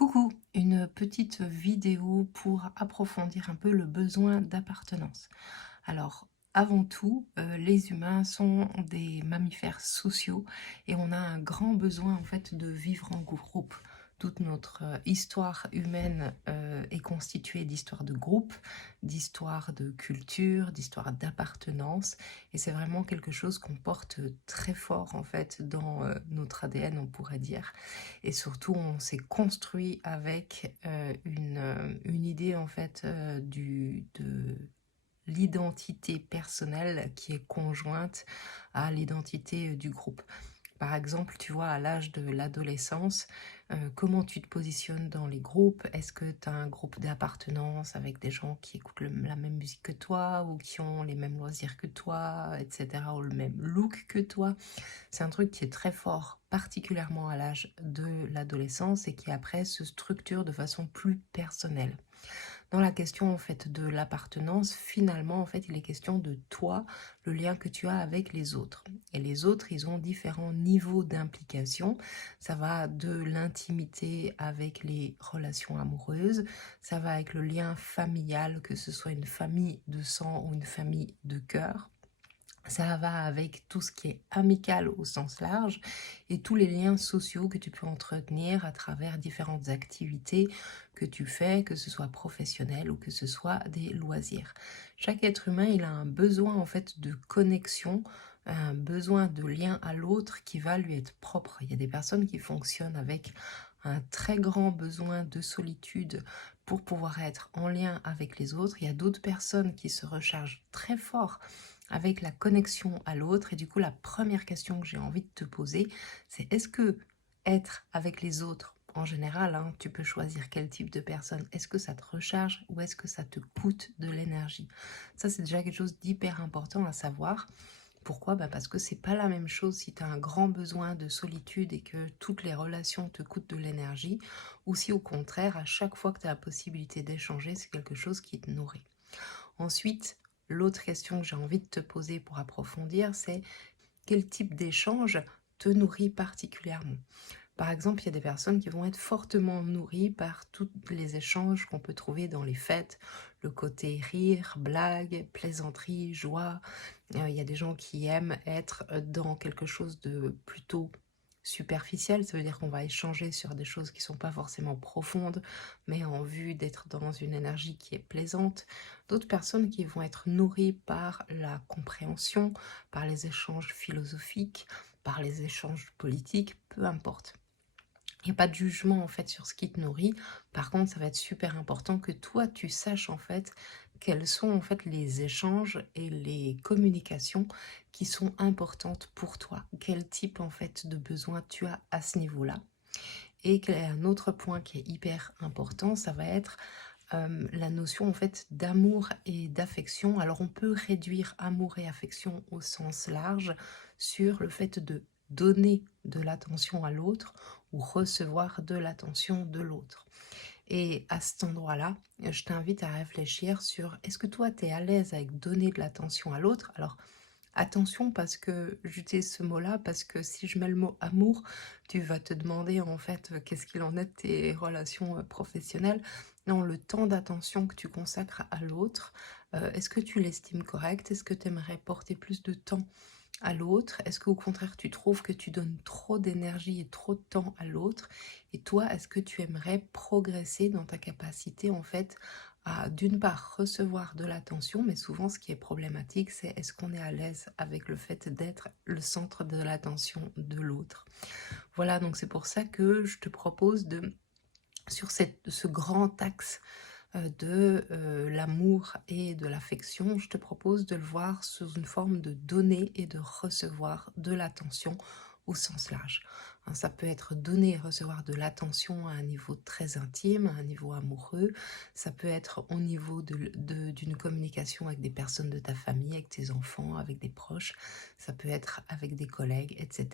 Coucou, une petite vidéo pour approfondir un peu le besoin d'appartenance. Alors, avant tout, les humains sont des mammifères sociaux et on a un grand besoin en fait de vivre en groupe. Toute notre histoire humaine est constituée d'histoires de groupe, d'histoires de culture, d'histoires d'appartenance et c'est vraiment quelque chose qu'on porte très fort en fait dans notre ADN, on pourrait dire. Et surtout, on s'est construit avec une idée en fait de l'identité personnelle qui est conjointe à l'identité du groupe. Par exemple, tu vois, à l'âge de l'adolescence, comment tu te positionnes dans les groupes? Est-ce que tu as un groupe d'appartenance avec des gens qui écoutent la même musique que toi ou qui ont les mêmes loisirs que toi, etc., ou le même look que toi? C'est un truc qui est très fort, particulièrement à l'âge de l'adolescence et qui après se structure de façon plus personnelle. Dans la question en fait de l'appartenance, finalement en fait il est question de toi, le lien que tu as avec les autres. Et les autres, ils ont différents niveaux d'implication. Ça va de l'intimité avec les relations amoureuses, ça va avec le lien familial, que ce soit une famille de sang ou une famille de cœur. Ça va avec tout ce qui est amical au sens large et tous les liens sociaux que tu peux entretenir à travers différentes activités que tu fais, que ce soit professionnel ou que ce soit des loisirs. Chaque être humain, il a un besoin en fait de connexion, un besoin de lien à l'autre qui va lui être propre. Il y a des personnes qui fonctionnent avec un très grand besoin de solitude pour pouvoir être en lien avec les autres. Il y a d'autres personnes qui se rechargent très fort avec la connexion à l'autre. Et du coup, la première question que j'ai envie de te poser, c'est est-ce que être avec les autres, en général, hein, tu peux choisir quel type de personne, est-ce que ça te recharge ou est-ce que ça te coûte de l'énergie? Ça, c'est déjà quelque chose d'hyper important à savoir. Pourquoi? Parce que c'est pas la même chose si tu as un grand besoin de solitude et que toutes les relations te coûtent de l'énergie, ou si au contraire, à chaque fois que tu as la possibilité d'échanger, c'est quelque chose qui te nourrit. Ensuite, l'autre question que j'ai envie de te poser pour approfondir, c'est quel type d'échange te nourrit particulièrement? Par exemple, il y a des personnes qui vont être fortement nourries par tous les échanges qu'on peut trouver dans les fêtes, le côté rire, blague, plaisanterie, joie. Il y a des gens qui aiment être dans quelque chose de plutôt superficiel, ça veut dire qu'on va échanger sur des choses qui sont pas forcément profondes, mais en vue d'être dans une énergie qui est plaisante. D'autres personnes qui vont être nourries par la compréhension, par les échanges philosophiques, par les échanges politiques, peu importe. Il n'y a pas de jugement en fait sur ce qui te nourrit. Par contre, ça va être super important que toi tu saches en fait quels sont en fait les échanges et les communications qui sont importantes pour toi. Quel type en fait de besoin tu as à ce niveau-là. Et quel est un autre point qui est hyper important, ça va être la notion en fait d'amour et d'affection. Alors on peut réduire amour et affection au sens large sur le fait de donner de l'attention à l'autre ou recevoir de l'attention de l'autre. Et à cet endroit-là, je t'invite à réfléchir sur est-ce que toi tu es à l'aise avec donner de l'attention à l'autre? Alors attention parce que j'utilise ce mot-là parce que si je mets le mot amour, tu vas te demander en fait qu'est-ce qu'il en est de tes relations professionnelles. Non, le temps d'attention que tu consacres à l'autre, est-ce que tu l'estimes correct? Est-ce que tu aimerais porter plus de temps à l'autre? Est-ce qu'au contraire tu trouves que tu donnes trop d'énergie et trop de temps à l'autre? Et toi, est-ce que tu aimerais progresser dans ta capacité en fait à d'une part recevoir de l'attention, mais souvent ce qui est problématique, c'est est-ce qu'on est à l'aise avec le fait d'être le centre de l'attention de l'autre. Voilà, donc c'est pour ça que je te propose de, sur ce grand axe de l'amour et de l'affection, je te propose de le voir sous une forme de donner et de recevoir de l'attention au sens large. Hein, ça peut être donner et recevoir de l'attention à un niveau très intime, à un niveau amoureux. Ça peut être au niveau d'une communication avec des personnes de ta famille, avec tes enfants, avec des proches. Ça peut être avec des collègues, etc.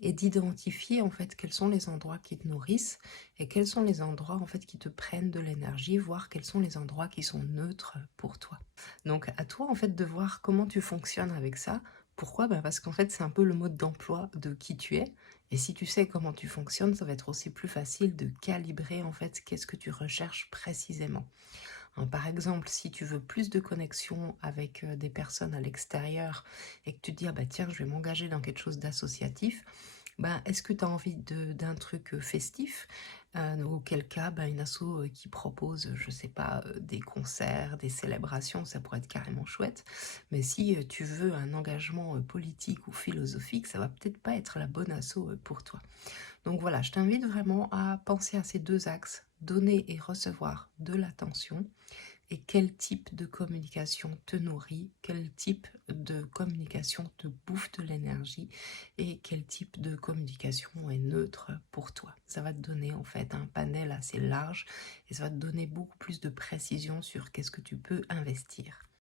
Et d'identifier en fait quels sont les endroits qui te nourrissent et quels sont les endroits en fait qui te prennent de l'énergie, voir quels sont les endroits qui sont neutres pour toi. Donc à toi en fait de voir comment tu fonctionnes avec ça. Pourquoi? Parce qu'en fait c'est un peu le mode d'emploi de qui tu es Et si tu sais comment tu fonctionnes, ça va être aussi plus facile de calibrer en fait qu'est-ce que tu recherches précisément. Hein, par exemple, si tu veux plus de connexion avec des personnes à l'extérieur et que tu te dis, ah bah tiens, je vais m'engager dans quelque chose d'associatif, ben, est-ce que tu as envie d'un truc festif? Auquel cas, ben, une asso qui propose, je sais pas, des concerts, des célébrations, ça pourrait être carrément chouette. Mais si tu veux un engagement politique ou philosophique, ça va peut-être pas être la bonne asso pour toi. Donc voilà, je t'invite vraiment à penser à ces deux axes, donner et recevoir de l'attention, et quel type de communication te nourrit, quel type de communication te bouffe de l'énergie et quel type de communication est neutre pour toi. Ça va te donner en fait un panel assez large et ça va te donner beaucoup plus de précision sur qu'est-ce que tu peux investir.